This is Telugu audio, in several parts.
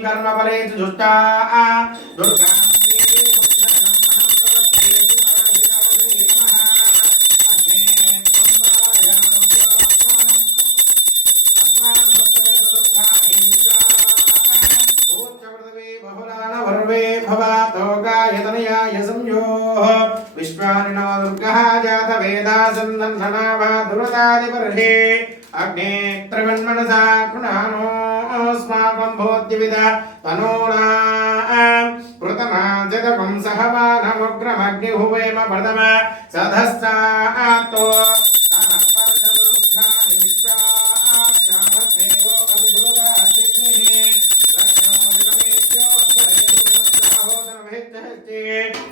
कर्मफले च जुष्टा दुर्गा विश्वानिनो दुर्गः जातवेदा सन्दन्धनाभा दुरदादिपर्हे అగ్నేత్రవన్మనసా కృణానోస్మాకం భోద్యవిద తనూనా కృతమాజగం సహ బాణముగ్రమగ్నిహువేమ ప్రథమ సధస్సాతో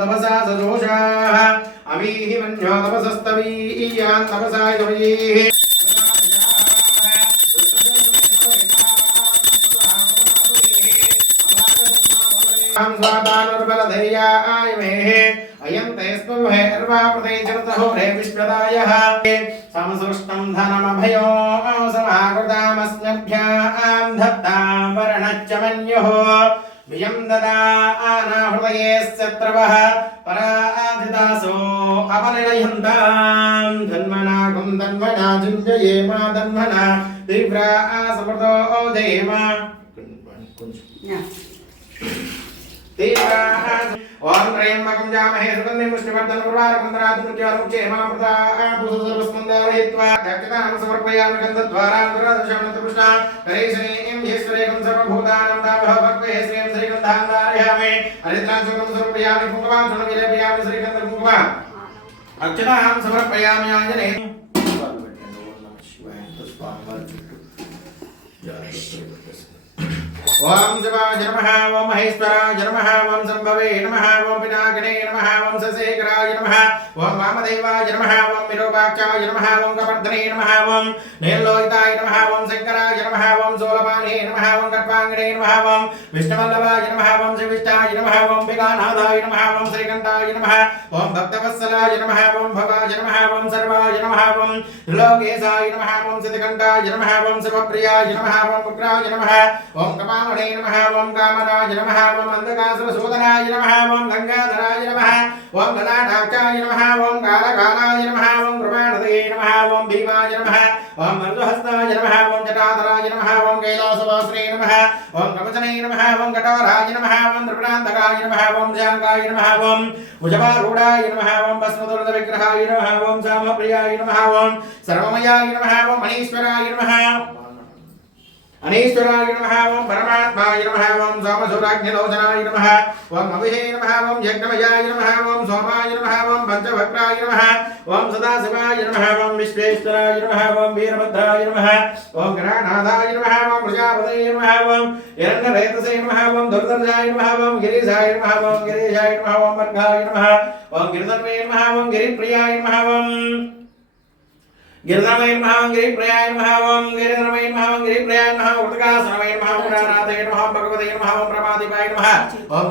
तपसा सजोषाः अवीहि मन्यो तपसस्तवीयान् तपसा यवीः स्वातानुर्बलधैर्यायमेः अयं ते स्महे अर्वापते जगतहो रे विश्वदायः समसृष्टं धनमभयो समाकृतामस्मभ्यां धत्तां वर्णच्च मन्युः वियं ददा आनाहृदयेश्चत्रवः पराधिदासो अपनिलयन्तां धन्वना गुं धन्वना जुञ्जये मा धन्वना तीव्रा समृतो जयेम तीव्रा ओम त्र्यंबकं जामहे सुगन्धिं पुष्टिवर्धनं प्रभारकुन्दरात् मृत्योरुक्षे हेमामृतातु सर्वस्कन्दारयित्वा दक्षतां समर्पयामि गन्धद्वारां दुरादृशमन्तकृष्णा हरेशनेयं ह्येश्वरेकं सर्वभूतानां दाभः भक्ते श्रीं श्रीगन्धां धारयामि हरिद्रां सुगं समर्पयामि कुङ्कुमां सुगं विलेपयामि श्रीगन्धकुङ्कुमां अर्चनाहं समर्पयामि आञ्जने Yeah, that's ఓం శివాయ నమ ఓం మహేశ్వరాయ నమ ఓం సంభవే నమ ఓం పినాకనే నమ. నమ ఓం వామదేవాయ నమ ఓం విరూపాక్షాయ నమ ఓం కపర్ధనే నమ ఓం నీలోహితాయ నమ ఓం శంకరాయ నమ ఓం సోలపానే నమ ఓం కట్వాంగనే నమ ఓం విష్ణువల్లభాయ నమ ఓం శ్రీవిష్టాయ నమ ఓం విగానాథాయ నమ ఓం శ్రీకంఠాయ నమ ఓం భక్తవత్సలాయ నమ ఓం భవాయ నమ ఓం సర్వాయ నమ ఓం త్రిలోకేశాయ నమ ఓం సిద్ధకంఠాయ నమ ఓం శివప్రియాయ నమ ఓం ఉగ్రాయ నమ ఓం కపాలనే నమ ఓం కామరాయ నమ ఓం అంధకాసుర అంధకాసురసూదనాయ నమ ఓం గంగాధరాయ ఓం లలాటాక్షాయ నమ ఓం కాలకాలాయ నమ ఓం కృపాణదయే నమ ఓం భీమాయ నమ ఓం మృదుహస్తాయ నమ ఓం జటాధరాయ నమ ఓం కైలాసవాసునే నమ ఓం కవచనే నమ ఓం కటోరాయ నమ ఓం త్రిపురాంతకాయ నమ ఓం శాంగాయ నమ ఓం భుజవారూఢాయ నమ ఓం భస్మదుర్ద విగ్రహాయ నమ ఓం సామప్రియాయ నమ ఓం సర్వమయాయ నమ ఓం మనీశ్వరాయ నమ అనీశ్వరాయ నమ ఓం పరమాత్మాయ నమ ఓం సోమసురాజ్ఞలోచనాయ నమ ఓం అభిహే నమ ఓం యజ్ఞమయాయ నమ ఓం సోమాయ నమ ఓం పంచభక్రాయ నమ ఓం సదాశివాయ నమ ఓం విశ్వేశ్వరాయ నమ ఓం వీరభద్రాయ నమ ఓం గణానాథాయ నమ ఓం ప్రజాపతయ నమ ఓం హిరణ్యరేతసే నమ ఓం దుర్దర్శాయ నమ ఓం గిరీశాయ నమ ఓం గిరీశాయ నమ ఓం వర్గాయ నమ ఓం గిరిధర్మే నమ ఓం గిరిప్రియాయ నమ ఓం గిరిధరమయ మహా గిరిప్రయాయ మహా ఓం గిరిధరమయ మహా గిరిప్రయాయ మహా ఉదకాసనమయ మహా పురాణాథయ మహా భగవతయ మహా ఓం ప్రమాదిపాయ మహా. ఓం